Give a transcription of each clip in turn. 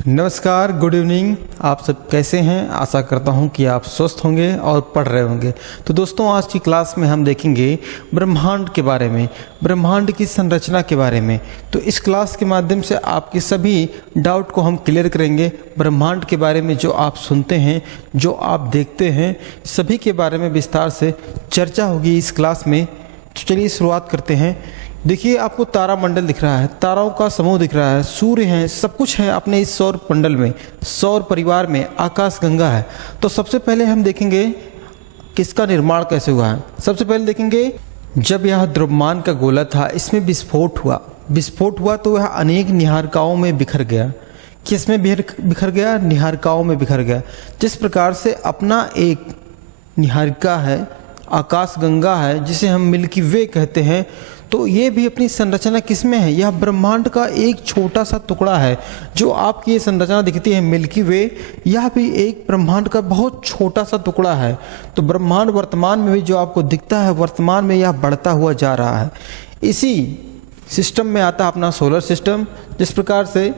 नमस्कार, good evening. आप सब कैसे हैं? आशा करता हूं कि आप स्वस्थ होंगे और पढ़ रहे होंगे। तो दोस्तों, आज की क्लास में हम देखेंगे ब्रह्मांड के बारे में, ब्रह्मांड की संरचना के बारे में। तो इस क्लास के माध्यम से आपके सभी डाउट को हम क्लियर करेंगे। ब्रह्मांड के बारे में जो आप सुनते हैं, जो आप देखते हैं, सभी के बारे में विस्तार से चर्चा होगी इस क्लास में। तो चलिए शुरुआत करते हैं। देखिए, आपको तारा मंडल दिख रहा है, ताराओं का समूह दिख रहा है, सूर्य है, सब कुछ है अपने इस सौर मंडल में, सौर परिवार में, आकाश गंगा है। तो सबसे पहले हम देखेंगे किसका निर्माण कैसे हुआ है। सबसे पहले देखेंगे, जब यह द्रव्यमान का गोला था, इसमें विस्फोट हुआ तो यह अनेक निहारिकाओं में बिखर गया। किस में बिखर गया? निहारिकाओं में बिखर गया। जिस प्रकार से अपना एक निहारिका है, आकाश गंगा है, जिसे हम मिल्की वे कहते हैं, तो ये भी अपनी संरचना किस में है? यह ब्रह्मांड का एक छोटा सा टुकड़ा है। जो आपकी ये संरचना दिखती है मिल्की वे, यह भी एक ब्रह्मांड का बहुत छोटा सा टुकड़ा है। तो ब्रह्मांड वर्तमान में भी जो आपको दिखता है, वर्तमान में यह बढ़ता हुआ जा रहा है। इसी सिस्टम में आता है अपना सोलर सिस्टम। जिस प्रकार से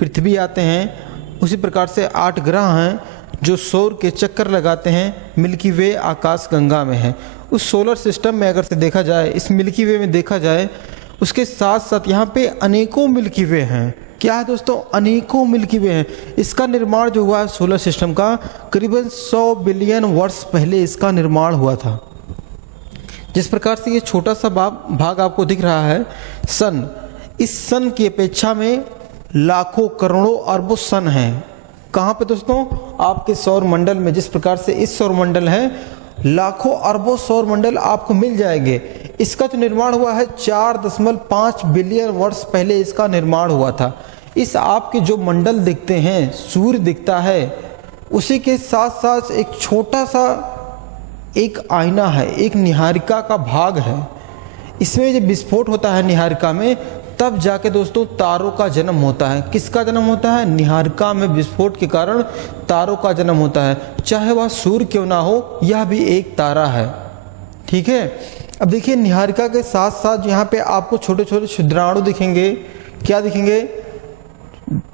पृथ्वी आते हैं, उसी प्रकार से 8 ग्रह हैं जो सौर के चक्कर लगाते हैं। मिल्की वे आकाश गंगा में है। उस सोलर सिस्टम में अगर से देखा जाए, इस मिल्की वे में देखा जाए, उसके साथ साथ यहाँ पे अनेकों मिल्की वे हैं। क्या है दोस्तों? अनेकों मिल्की वे हैं। इसका निर्माण जो हुआ है सोलर सिस्टम का, करीबन 100 बिलियन वर्ष पहले इसका निर्माण हुआ था। जिस प्रकार से ये छोटा सा भाग आपको दिख रहा है, सन, इस सन की अपेक्षा में लाखों करोड़ों अरबों सन हैं। कहाँ पे दोस्तों? आपके सौर मंडल में। जिस प्रकार से इस सौर मंडल है, लाखों अरबों सौर मंडल आपको मिल जाएंगे। इसका जो निर्माण हुआ है 4.5 बिलियन वर्ष पहले इसका निर्माण हुआ था। इस आपके जो मंडल दिखते हैं, सूर्य दिखता है, उसी के साथ साथ एक छोटा सा एक आईना है, एक निहारिका का भाग है। इसमें जब विस्फोट होता है निहारिका में, तब जाके दोस्तों तारों का जन्म होता है। किसका जन्म होता है? निहारिका में विस्फोट के कारण तारों का जन्म होता है। चाहे वह सूर्य क्यों ना हो, यह भी एक तारा है। ठीक है। अब देखिए, निहारिका के साथ साथ यहाँ पे आपको छोटे छोटे क्षुद्राणु दिखेंगे। क्या दिखेंगे?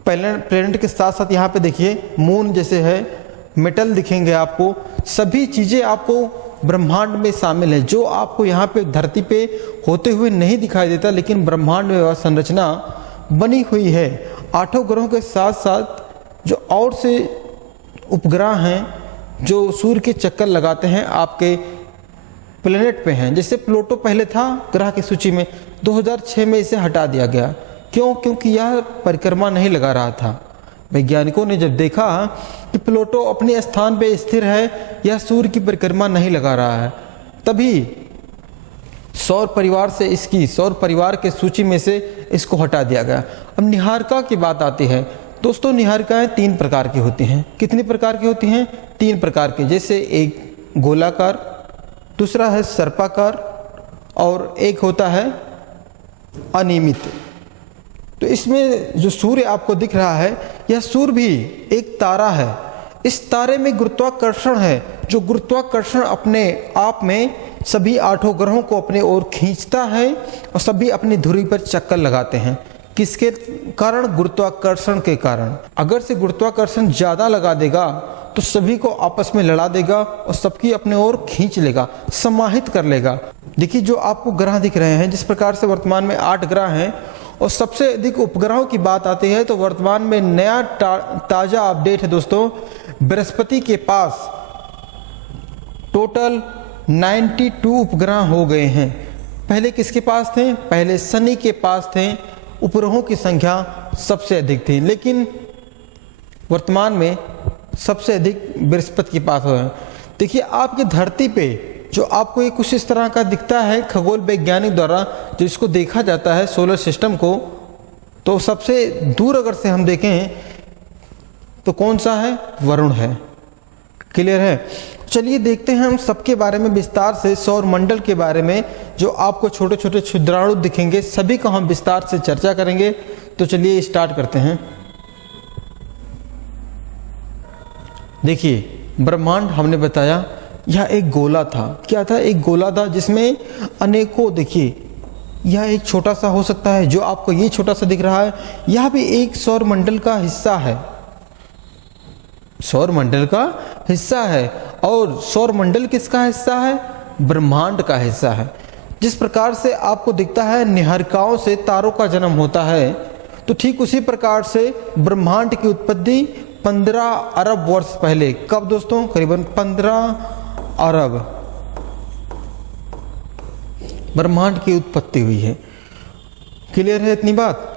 प्लेनेट के साथ साथ यहाँ पे देखिए मून जैसे है, मेटल दिखेंगे आपको। सभी चीज़ें आपको ब्रह्मांड में शामिल है, जो आपको यहाँ पे धरती पे होते हुए नहीं दिखाई देता, लेकिन ब्रह्मांड में वह संरचना बनी हुई है। 8 ग्रहों के साथ साथ जो और से उपग्रह हैं जो सूर्य के चक्कर लगाते हैं, आपके प्लेनेट पे हैं। जैसे प्लूटो पहले था ग्रह की सूची में, 2006 में इसे हटा दिया गया। क्यों? क्योंकि यह परिक्रमा नहीं लगा रहा था। वैज्ञानिकों ने जब देखा कि प्लूटो अपने स्थान पे स्थिर है, यह सूर्य की परिक्रमा नहीं लगा रहा है, तभी सौर परिवार के सूची में से इसको हटा दिया गया। अब निहारिका की बात आती है दोस्तों। निहारिकाएं 3 प्रकार की होती हैं। कितनी प्रकार की होती हैं? 3 प्रकार की। जैसे एक गोलाकार, दूसरा है सर्पाकार, और एक होता है अनियमित। तो इसमें जो सूर्य आपको दिख रहा है, यह सूर्य भी एक तारा है। इस तारे में गुरुत्वाकर्षण है, जो गुरुत्वाकर्षण अपने आप में सभी 8 ग्रहों को अपने ओर खींचता है और सभी अपनी धुरी पर चक्कर लगाते हैं। किसके कारण? गुरुत्वाकर्षण के कारण। अगर से गुरुत्वाकर्षण ज़्यादा लगा देगा तो सभी को आपस में लड़ा देगा और सबकी अपने ओर खींच लेगा, समाहित कर लेगा। देखिए, जो आपको ग्रह दिख रहे हैं, जिस प्रकार से वर्तमान में 8 ग्रह हैं और सबसे अधिक उपग्रहों की बात आती है, तो वर्तमान में नया ताज़ा अपडेट है दोस्तों। बृहस्पति के पास टोटल 92 उपग्रह हो गए हैं। पहले किसके पास थे? पहले शनि के पास थे। उपग्रहों की संख्या सबसे अधिक थी, लेकिन वर्तमान में सबसे अधिक बृहस्पति के पास हुए हैं। देखिए, आपकी धरती पे जो आपको ये कुछ इस तरह का दिखता है खगोल वैज्ञानिक द्वारा, जो इसको देखा जाता है सोलर सिस्टम को, तो सबसे दूर अगर से हम देखें तो कौन सा है? वरुण है। क्लियर है? चलिए देखते हैं हम सबके बारे में विस्तार से। सौर मंडल के बारे में जो आपको छोटे छोटे क्षुद्राणु दिखेंगे, सभी को हम विस्तार से चर्चा करेंगे। तो चलिए स्टार्ट करते हैं। देखिए, ब्रह्मांड हमने बताया यह एक गोला था। क्या था? एक गोला था जिसमें अनेकों, देखिए यह एक छोटा सा हो सकता है, जो आपको ये छोटा सा दिख रहा है, यह भी एक सौर मंडल का हिस्सा है। सौरमंडल का हिस्सा है। और सौरमंडल किसका हिस्सा है? ब्रह्मांड का हिस्सा है। जिस प्रकार से आपको दिखता है निहारिकाओं से तारों का जन्म होता है, तो ठीक उसी प्रकार से ब्रह्मांड की उत्पत्ति 15 अरब वर्ष पहले, कब दोस्तों? करीबन 15 अरब ब्रह्मांड की उत्पत्ति हुई है। क्लियर है इतनी बात?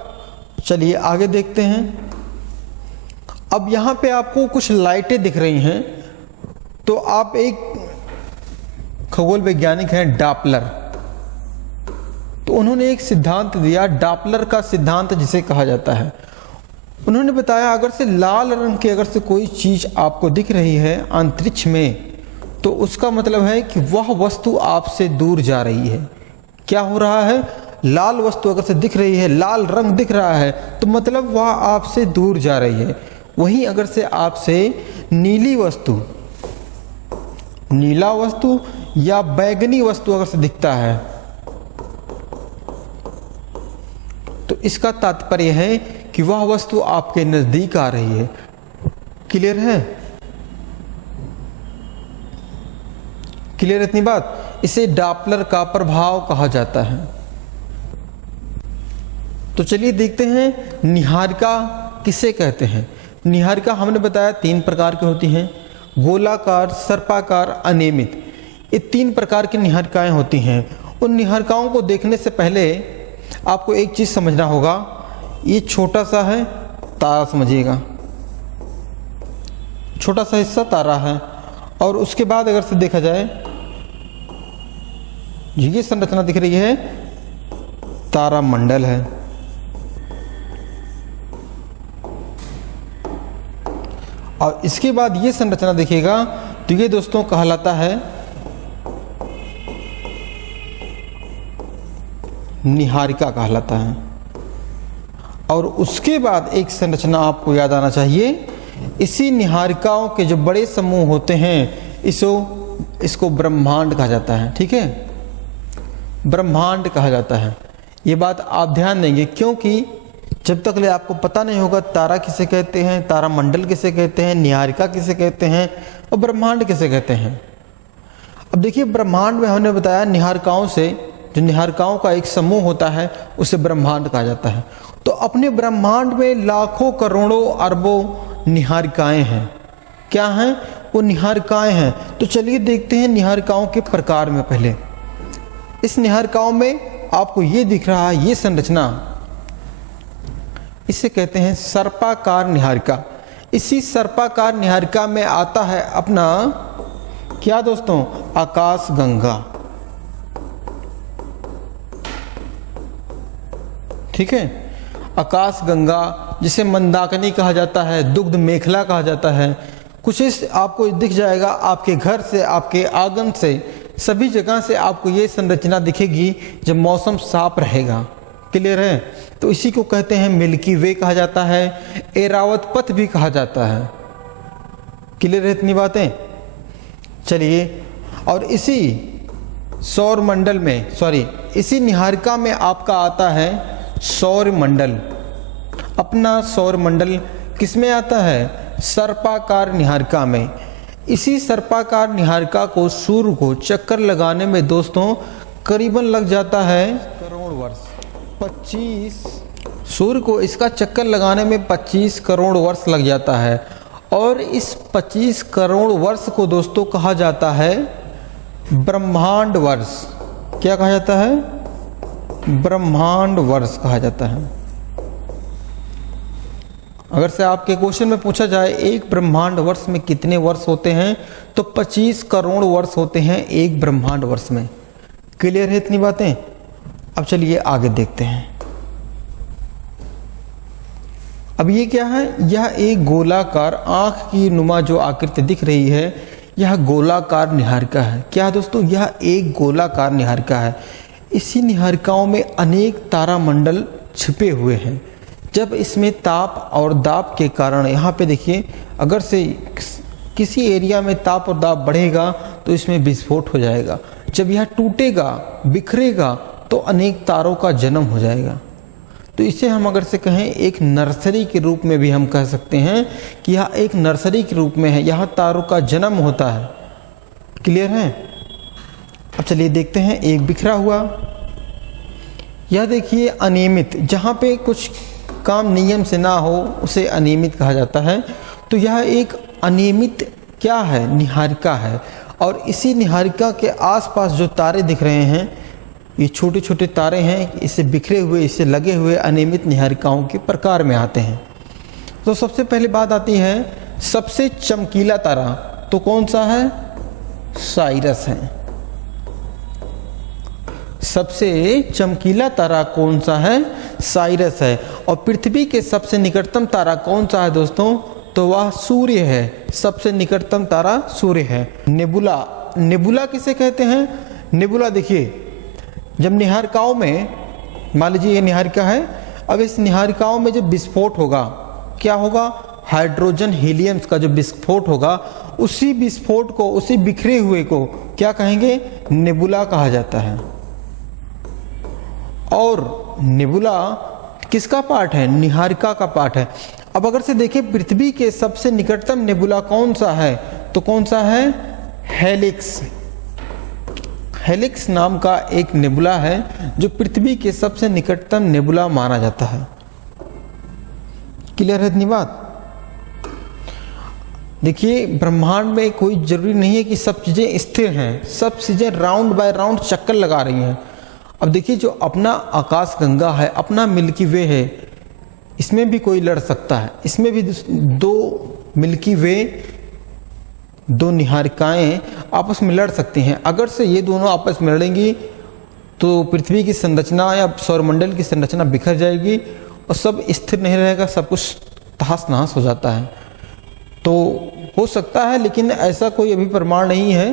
चलिए आगे देखते हैं। अब यहाँ पे आपको कुछ लाइटें दिख रही हैं, तो आप एक खगोल वैज्ञानिक हैं डॉपलर, तो उन्होंने एक सिद्धांत दिया, डॉपलर का सिद्धांत जिसे कहा जाता है। उन्होंने बताया अगर से लाल रंग की अगर से कोई चीज आपको दिख रही है अंतरिक्ष में, तो उसका मतलब है कि वह वस्तु आपसे दूर जा रही है। क्या हो रहा है? लाल वस्तु अगर से दिख रही है, लाल रंग दिख रहा है, तो मतलब वह आपसे दूर जा रही है। वहीं अगर से आपसे नीली वस्तु, नीला वस्तु या बैगनी वस्तु अगर से दिखता है, तो इसका तात्पर्य है कि वह वस्तु आपके नजदीक आ रही है। क्लियर है? क्लियर इतनी बात? इसे डॉपलर का प्रभाव कहा जाता है। तो चलिए देखते हैं निहारिका किसे कहते हैं। निहारिका हमने बताया 3 प्रकार की होती हैं, गोलाकार, सर्पाकार, अनियमित। ये 3 प्रकार की निहारिकाएं होती हैं। उन निहारिकाओं को देखने से पहले आपको एक चीज समझना होगा। ये छोटा सा है तारा, समझिएगा, छोटा सा हिस्सा तारा है। और उसके बाद अगर से देखा जाए, ये संरचना दिख रही है तारा मंडल है। और इसके बाद ये संरचना दिखेगा, तो ये दोस्तों कहलाता है निहारिका कहलाता है। और उसके बाद एक संरचना आपको याद आना चाहिए, इसी निहारिकाओं के जो बड़े समूह होते हैं, इसको ब्रह्मांड कहा जाता है। ठीक है, ब्रह्मांड कहा जाता है। ये बात आप ध्यान देंगे, क्योंकि जब तक ले आपको पता नहीं होगा तारा किसे कहते हैं, तारा मंडल किसे कहते हैं, निहारिका किसे कहते हैं और ब्रह्मांड किसे कहते हैं। अब देखिए, ब्रह्मांड में हमने बताया निहारिकाओं से, जो निहारिकाओं का एक समूह होता है उसे ब्रह्मांड कहा जाता है। तो अपने ब्रह्मांड में लाखों करोड़ों अरबों निहारिकाएं हैं। क्या हैं? वो निहारिकाएं हैं। तो चलिए देखते हैं निहारिकाओं के प्रकार में। पहले इस निहारिकाओं में आपको ये दिख रहा है, ये संरचना, इसे कहते हैं सर्पाकार निहारिका। इसी सर्पाकार निहारिका में आता है अपना क्या दोस्तों? आकाश गंगा। ठीक है, आकाश गंगा, जिसे मंदाकिनी कहा जाता है, दुग्ध मेखला कहा जाता है। कुछ इस आपको दिख जाएगा, आपके घर से, आपके आंगन से, सभी जगह से आपको ये संरचना दिखेगी जब मौसम साफ रहेगा। क्लियर है? तो इसी को कहते हैं मिल्की वे कहा जाता है, एरावत पथ भी कहा जाता है। क्लियर है इतनी बातें? चलिए, और इसी सौरमंडल में, इसी निहारिका में आपका आता है सौरमंडल। अपना सौरमंडल किसमें आता है? सर्पाकार निहारिका में। इसी सर्पाकार निहारिका को सूर्य को चक्कर लगाने में दोस्तों करीबन लग जाता है करोड़ वर्ष। 25 सूर्य को इसका चक्कर लगाने में 25 करोड़ वर्ष लग जाता है। और इस 25 करोड़ वर्ष को दोस्तों कहा जाता है ब्रह्मांड वर्ष। क्या कहा जाता है? ब्रह्मांड वर्ष कहा जाता है। अगर से आपके क्वेश्चन में पूछा जाए एक ब्रह्मांड वर्ष में कितने वर्ष होते हैं, तो 25 करोड़ वर्ष होते हैं एक ब्रह्मांड वर्ष में। क्लियर है इतनी बातें? अब चलिए आगे देखते हैं। अब ये क्या है? यह एक गोलाकार आंख की नुमा जो आकृति दिख रही है, यह गोलाकार निहारिका है। क्या है दोस्तों? यह एक गोलाकार निहारिका है। इसी निहारिकाओं में अनेक तारामंडल छिपे हुए हैं। जब इसमें ताप और दाब के कारण, यहाँ पे देखिए, अगर से किसी एरिया में ताप और दाब बढ़ेगा तो इसमें विस्फोट हो जाएगा। जब यह टूटेगा, बिखरेगा, तो अनेक तारों का जन्म हो जाएगा। तो इसे हम अगर से कहें एक नर्सरी के रूप में भी हम कह सकते हैं कि यह एक नर्सरी के रूप में है, यहाँ तारों का जन्म होता है। क्लियर है? अब चलिए देखते हैं एक बिखरा हुआ। यह देखिए अनियमित, जहाँ पे कुछ काम नियम से ना हो उसे अनियमित कहा जाता है। तो यह एक अनियमित क्या है? निहारिका है। और इसी निहारिका के आसपास जो तारे दिख रहे हैं, ये छोटे छोटे तारे हैं, इसे बिखरे हुए, इसे लगे हुए अनियमित निहारिकाओं के प्रकार में आते हैं। तो सबसे पहले बात आती है सबसे चमकीला तारा, तो कौन सा है? साइरस है। सबसे चमकीला तारा कौन सा है? साइरस है। और पृथ्वी के सबसे निकटतम तारा कौन सा है दोस्तों? तो वह सूर्य है। सबसे निकटतम तारा सूर्य है। नेबुला, नेबुला किसे कहते हैं? नेबुला देखिए, जब निहारिकाओं में, मान लीजिए ये निहारिका है, अब इस निहारिकाओं में जब विस्फोट होगा, क्या होगा? हाइड्रोजन हीलियम का जो विस्फोट होगा, उसी विस्फोट को, उसी बिखरे हुए को क्या कहेंगे? नेबुला कहा जाता है। और नेबुला किसका पार्ट है? निहारिका का पार्ट है। अब अगर से देखें पृथ्वी के सबसे निकटतम नेबुला कौन सा है, तो कौन सा है? हेलिक्स। हेलिक्स नाम का एक नेबुला है जो पृथ्वी के सबसे निकटतम नेबुला माना जाता है। क्लियर है इतनी बात? देखिए ब्रह्मांड में कोई जरूरी नहीं है कि सब चीजें स्थिर हैं, सब चीजें राउंड बाय राउंड चक्कर लगा रही हैं। अब देखिए जो अपना आकाश गंगा है, अपना मिल्की वे है, इसमें भी कोई लड़ सकता है। इसमें भी दो मिल्की वे, दो निहारिकाएं आपस में लड़ सकती हैं। अगर से ये दोनों आपस में लड़ेंगी तो पृथ्वी की संरचना या सौरमंडल की संरचना बिखर जाएगी और सब स्थिर नहीं रहेगा, सब कुछ तहस नहस हो जाता है। तो हो सकता है, लेकिन ऐसा कोई अभी प्रमाण नहीं है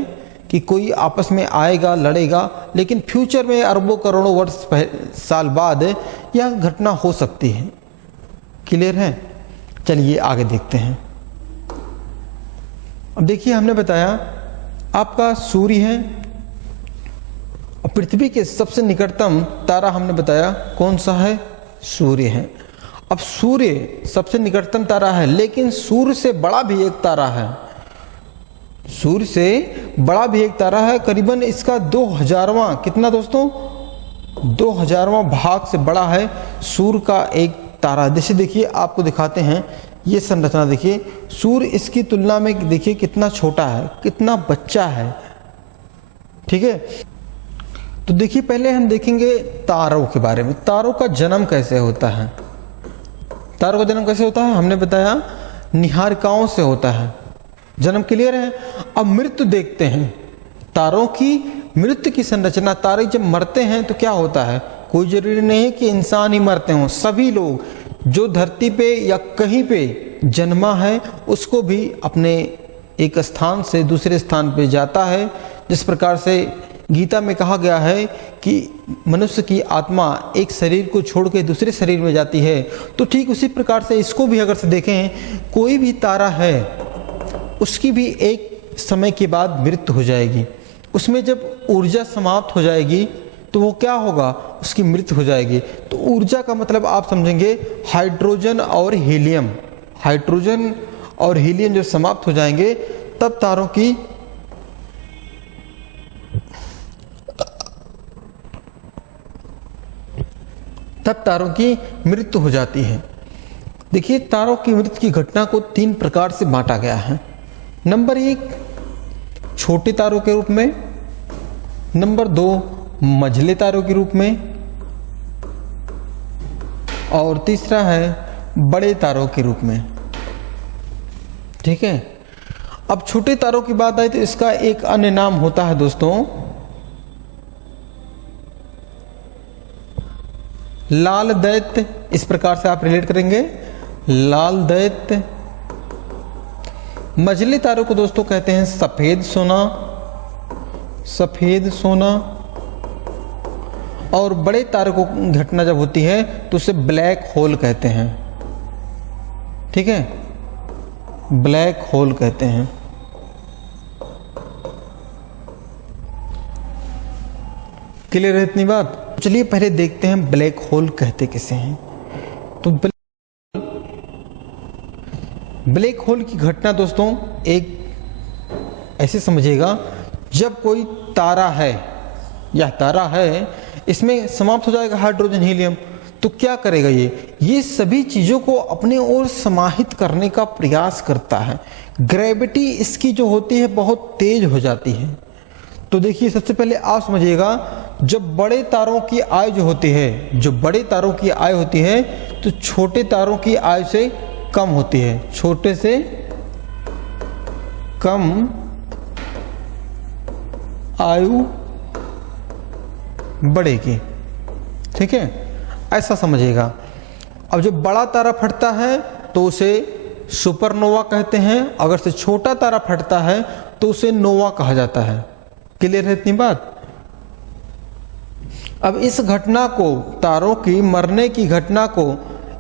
कि कोई आपस में आएगा, लड़ेगा। लेकिन फ्यूचर में अरबों करोड़ों वर्ष साल बाद यह घटना हो सकती है। क्लियर है? चलिए आगे देखते हैं। अब देखिए हमने बताया आपका सूर्य है और पृथ्वी के सबसे निकटतम तारा हमने बताया कौन सा है? सूर्य है। अब सूर्य सबसे निकटतम तारा है, लेकिन सूर्य से बड़ा भी एक तारा है। सूर्य से बड़ा भी एक तारा है, करीबन इसका 2000वां, कितना दोस्तों? 2000वां भाग से बड़ा है सूर्य का एक तारा। जैसे देखिए आपको दिखाते हैं ये संरचना, देखिए सूर्य इसकी तुलना में देखिए कितना छोटा है, कितना बच्चा है। ठीक है, तो देखिए पहले हम देखेंगे तारों के बारे में। तारों का जन्म कैसे होता है? तारों का जन्म कैसे होता है? हमने बताया निहारिकाओं से होता है जन्म। क्लियर है? अब मृत्यु देखते हैं, तारों की मृत्यु की संरचना। तारे जब मरते हैं तो क्या होता है? कोई जरूरी नहीं है कि इंसान ही मरते हों, सभी लोग जो धरती पे या कहीं पे जन्मा है उसको भी अपने एक स्थान से दूसरे स्थान पे जाता है। जिस प्रकार से गीता में कहा गया है कि मनुष्य की आत्मा एक शरीर को छोड़ के दूसरे शरीर में जाती है, तो ठीक उसी प्रकार से इसको भी अगर से देखें, कोई भी तारा है उसकी भी एक समय के बाद मृत्यु हो जाएगी। उसमें जब ऊर्जा समाप्त हो जाएगी तो वो क्या होगा? उसकी मृत्यु हो जाएगी। तो ऊर्जा का मतलब आप समझेंगे हाइड्रोजन और हीलियम। हाइड्रोजन और हीलियम जब समाप्त हो जाएंगे तब तारों की मृत्यु हो जाती है। देखिए तारों की मृत्यु की घटना को 3 प्रकार से बांटा गया है। नंबर 1 छोटे तारों के रूप में, नंबर 2 मझले तारों के रूप में, और तीसरा है बड़े तारों के रूप में। ठीक है, अब छोटे तारों की बात आई तो इसका एक अन्य नाम होता है दोस्तों लाल दैत्य। इस प्रकार से आप रिलेट करेंगे, लाल दैत्य। मझले तारों को दोस्तों कहते हैं सफेद सोना, सफेद सोना। और बड़े तारों को घटना जब होती है तो उसे ब्लैक होल कहते हैं। ठीक है, ब्लैक होल कहते हैं। क्लियर है इतनी बात? चलिए पहले देखते हैं ब्लैक होल कहते किसे हैं। तो ब्लैक होल की घटना दोस्तों एक ऐसे समझिएगा, जब कोई तारा है या तारा है, इसमें समाप्त हो जाएगा हाइड्रोजन हीलियम, तो क्या करेगा ये सभी चीज़ों को अपने ओर समाहित करने का प्रयास करता है। ग्रेविटी इसकी जो होती है बहुत तेज हो जाती है। तो देखिए सबसे पहले आप समझिएगा, जब बड़े तारों की आयु जो होती है, जो बड़े तारों की आयु होती है तो छोटे तारों की आयु से कम होती है, छोटे से कम आयु बढ़ेगी, ठीक है, ऐसा समझिएगा। अब जब बड़ा तारा फटता है तो उसे सुपरनोवा कहते हैं, अगर से छोटा तारा फटता है तो उसे नोवा कहा जाता है। क्लियर है इतनी बात? अब इस घटना को, तारों की मरने की घटना को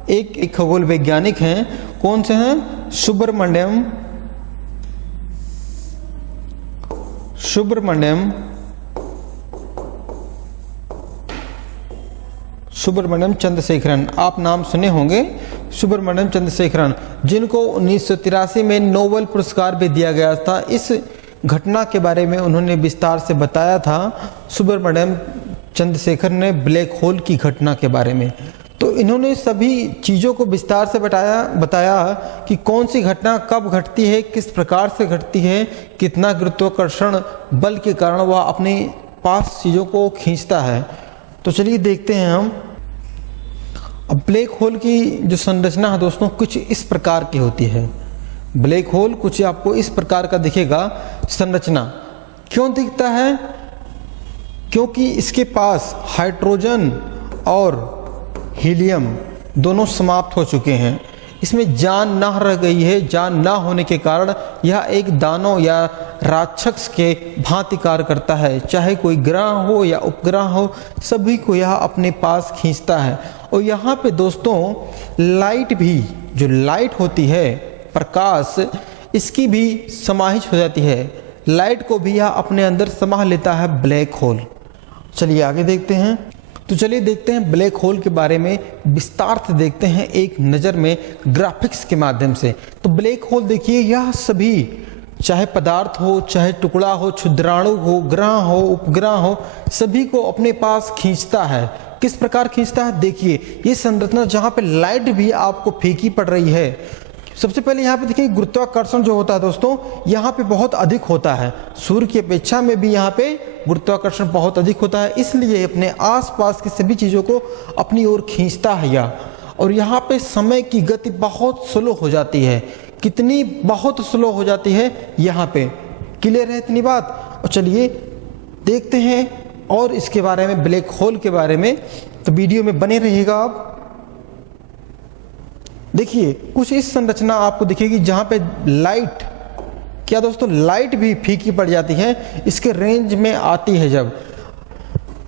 एक खगोल वैज्ञानिक हैं, कौन से हैं? सुब्रमण्यम चंद्रशेखरन, आप नाम सुने होंगे, सुब्रमण्यम चंद्रशेखरन, जिनको 1983 में नोबेल पुरस्कार भी दिया गया था। इस घटना के बारे में उन्होंने विस्तार से बताया था, सुब्रमण्यम चंद्रशेखर ने ब्लैक होल की घटना के बारे में। तो इन्होंने सभी चीज़ों को विस्तार से बताया कि कौन सी घटना कब घटती है, किस प्रकार से घटती है, कितना गुरुत्वाकर्षण बल के कारण वह अपने पास चीज़ों को खींचता है। तो चलिए देखते हैं हम। अब ब्लैक होल की जो संरचना है दोस्तों कुछ इस प्रकार की होती है। ब्लैक होल कुछ आपको इस प्रकार का दिखेगा संरचना। क्यों दिखता है? क्योंकि इसके पास हाइड्रोजन और हीलियम दोनों समाप्त हो चुके हैं, इसमें जान ना रह गई है। जान ना होने के कारण यह एक दानव या राक्षस के भांति कार्य करता है। चाहे कोई ग्रह हो या उपग्रह हो, सभी को यह अपने पास खींचता है। और यहाँ पे दोस्तों लाइट भी, जो लाइट होती है, प्रकाश, इसकी भी समाहित हो जाती है। लाइट को भी यह अपने अंदर समा लेता है ब्लैक होल। चलिए आगे देखते हैं। तो चलिए देखते हैं ब्लैक होल के बारे में विस्तार से देखते हैं एक नज़र में ग्राफिक्स के माध्यम से। तो ब्लैक होल देखिए, यह सभी, चाहे पदार्थ हो, चाहे टुकड़ा हो, क्षुद्राणु हो, ग्रह हो, उपग्रह हो, सभी को अपने पास खींचता है। किस प्रकार खींचता है? देखिए ये संरचना जहाँ पे लाइट भी आपको फीकी पड़ रही है। सबसे पहले यहाँ पे देखिए गुरुत्वाकर्षण जो होता है दोस्तों, यहाँ पे बहुत अधिक होता है। सूर्य की अपेक्षा में भी यहाँ पे गुरुत्वाकर्षण बहुत अधिक होता है, इसलिए अपने आसपास की सभी चीज़ों को अपनी ओर खींचता है यह। और यहाँ पे समय की गति बहुत स्लो हो जाती है। कितनी? बहुत स्लो हो जाती है यहाँ पे। क्लियर है इतनी बात? और चलिए देखते हैं और इसके बारे में, ब्लैक होल के बारे में। तो वीडियो में बने रहिएगा आप। देखिए कुछ इस संरचना आपको दिखेगी जहाँ पे लाइट, क्या दोस्तों, लाइट भी फीकी पड़ जाती है इसके रेंज में आती है। जब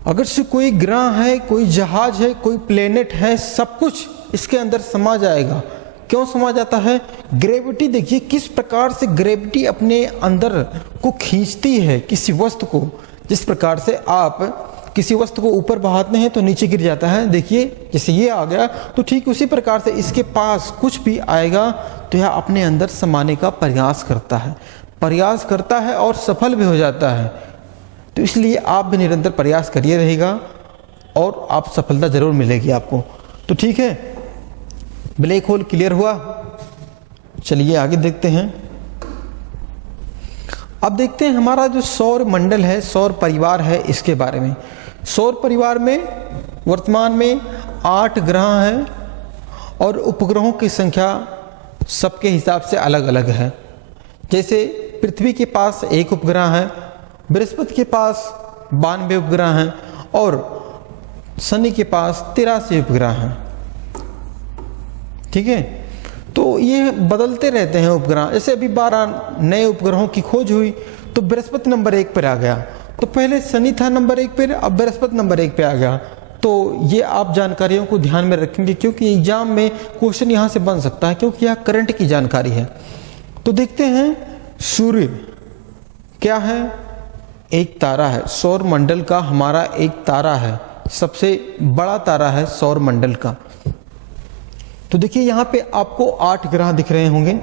अगर से कोई ग्रह है, कोई जहाज है, कोई प्लेनेट है, सब कुछ इसके अंदर समा जाएगा। क्यों समा जाता है? ग्रेविटी देखिए किस प्रकार से ग्रेविटी अपने अंदर को खींचती है किसी वस्तु को। जिस प्रकार से आप किसी वस्तु को ऊपर बहाते हैं तो नीचे गिर जाता है, देखिए जैसे ये आ गया, तो ठीक उसी प्रकार से इसके पास कुछ भी आएगा तो यह अपने अंदर समाने का प्रयास करता है और सफल भी हो जाता है। तो इसलिए आप भी निरंतर प्रयास करिए रहेगा और आप सफलता जरूर मिलेगी आपको। तो ठीक है, ब्लैक होल क्लियर हुआ। चलिए आगे देखते हैं। अब देखते हैं हमारा जो सौर मंडल है, सौर परिवार है, इसके बारे में। सौर परिवार में वर्तमान में 8 ग्रह हैं और उपग्रहों की संख्या सबके हिसाब से अलग अलग है। जैसे पृथ्वी के पास 1 उपग्रह है, बृहस्पति के पास 92 उपग्रह हैं और शनि के पास 83 उपग्रह हैं। ठीक है, तो ये बदलते रहते हैं उपग्रह। जैसे अभी 12 नए उपग्रहों की खोज हुई तो बृहस्पति नंबर 1 पर आ गया। तो पहले शनि था नंबर 1 पर, अब बृहस्पति नंबर 1 पे आ गया। तो ये आप जानकारियों को ध्यान में रखेंगे क्योंकि एग्जाम में क्वेश्चन यहाँ से बन सकता है, क्योंकि यह करंट की जानकारी है। तो देखते हैं सूर्य क्या है? एक तारा है, सौर मंडल का हमारा एक तारा है, सबसे बड़ा तारा है सौर मंडल का। तो देखिए यहाँ पे आपको 8 ग्रह दिख रहे होंगे,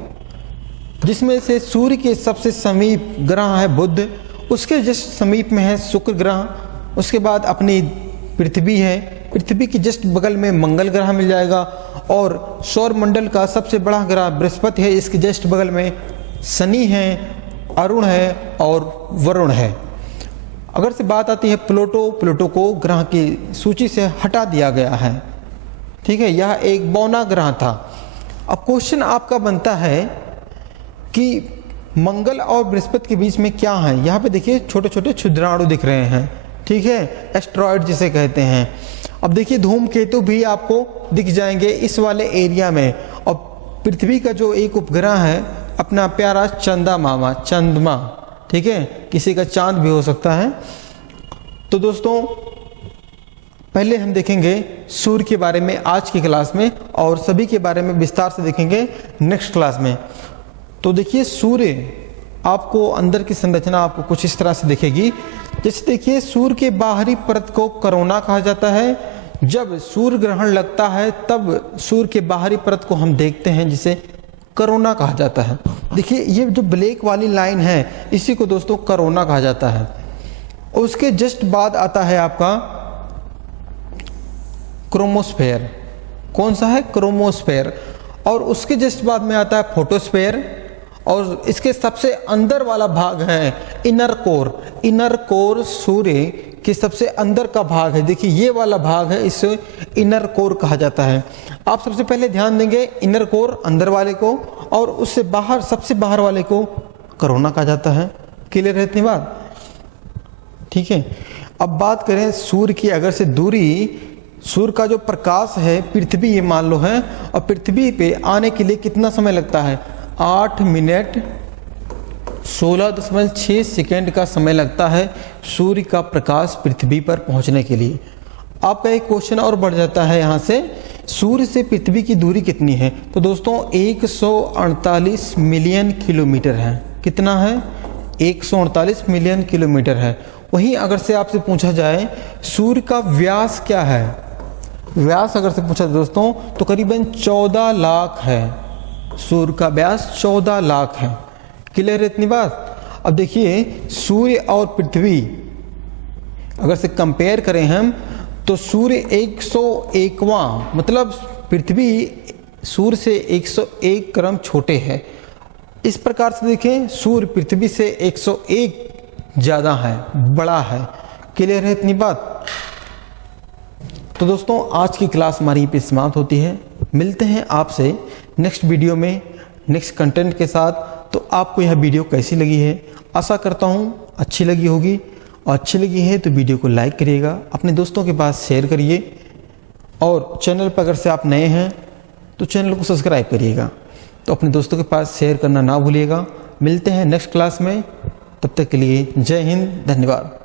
जिसमें से सूर्य के सबसे समीप ग्रह है बुध, उसके जस्ट समीप में है शुक्र ग्रह, उसके बाद अपनी पृथ्वी है, पृथ्वी की जस्ट बगल में मंगल ग्रह मिल जाएगा, और सौर मंडल का सबसे बड़ा ग्रह बृहस्पति है, इसके जस्ट बगल में शनि है, अरुण है और वरुण है। अगर से बात आती है प्लूटो को ग्रह की सूची से हटा दिया गया है, ठीक है, यह एक बौना ग्रह था। अब क्वेश्चन आपका बनता है कि मंगल और बृहस्पति के बीच में क्या है। यहाँ पे देखिए छोटे छोटे क्षुद्राणु दिख रहे हैं, ठीक है, एस्ट्रॉयड जिसे कहते हैं। अब देखिए धूमकेतु भी आपको दिख जाएंगे इस वाले एरिया में, और पृथ्वी का जो एक उपग्रह है अपना प्यारा चंद्रमा, ठीक है, किसी का चांद भी हो सकता है। तो दोस्तों पहले हम देखेंगे सूर्य के बारे में आज की क्लास में, और सभी के बारे में विस्तार से देखेंगे नेक्स्ट क्लास में। तो देखिए सूर्य आपको अंदर की संरचना आपको कुछ इस तरह से दिखेगी। जैसे देखिए सूर्य के बाहरी परत को कोरोना कहा जाता है। जब सूर्य ग्रहण लगता है तब सूर्य के बाहरी परत को हम देखते हैं, जिसे कोरोना कहा जाता है। देखिए ये जो ब्लैक वाली लाइन है इसी को दोस्तों कोरोना कहा जाता है। उसके जस्ट बाद आता है आपका क्रोमोस्फेयर। कौन सा है? क्रोमोस्फेयर। और उसके जस्ट बाद में आता है फोटोस्फेयर, और इसके सबसे अंदर वाला भाग है इनर कोर। इनर कोर सूर्य के सबसे अंदर का भाग है, देखिए ये वाला भाग है, इसे इनर कोर कहा जाता है। आप सबसे पहले ध्यान देंगे इनर कोर अंदर वाले को, और उससे बाहर सबसे बाहर वाले को कोरोना कहा जाता है। क्लियर है इतनी बात? ठीक है। अब बात करें सूर्य की, अगर से दूरी, सूर्य का जो प्रकाश है पृथ्वी ये मान लो है, और पृथ्वी पे आने के लिए कितना समय लगता है? 8 मिनट 16.6 सेकेंड का समय लगता है सूर्य का प्रकाश पृथ्वी पर पहुंचने के लिए। आपका एक क्वेश्चन और बढ़ जाता है यहाँ से, सूर्य से पृथ्वी की दूरी कितनी है? तो दोस्तों 148 मिलियन किलोमीटर है। कितना है? 148 मिलियन किलोमीटर है। वहीं अगर से आपसे पूछा जाए सूर्य का व्यास क्या है, व्यास अगर से पूछा दोस्तों तो करीबन 14 लाख है। सूर्य का व्यास 14 लाख है। क्लियर है इतनी बात? अब देखिए सूर्य और पृथ्वी अगर से कंपेयर करें हम, तो सूर्य 101वां, मतलब पृथ्वी सूर्य से 101 क्रम छोटे है। इस प्रकार से देखें सूर्य पृथ्वी से 101 ज़्यादा है, बड़ा है। क्लियर है इतनी बात? तो दोस्तों आज की क्लास हमारी यहीं पे समाप्त होती है। मिलते हैं आपसे नेक्स्ट वीडियो में नेक्स्ट कंटेंट के साथ। तो आपको यह वीडियो कैसी लगी है? आशा करता हूँ अच्छी लगी होगी, और अच्छी लगी है तो वीडियो को लाइक करिएगा, अपने दोस्तों के पास शेयर करिए, और चैनल पर अगर से आप नए हैं तो चैनल को सब्सक्राइब करिएगा। तो अपने दोस्तों के पास शेयर करना ना भूलिएगा। मिलते हैं नेक्स्ट क्लास में, तब तक के लिए जय हिंद, धन्यवाद।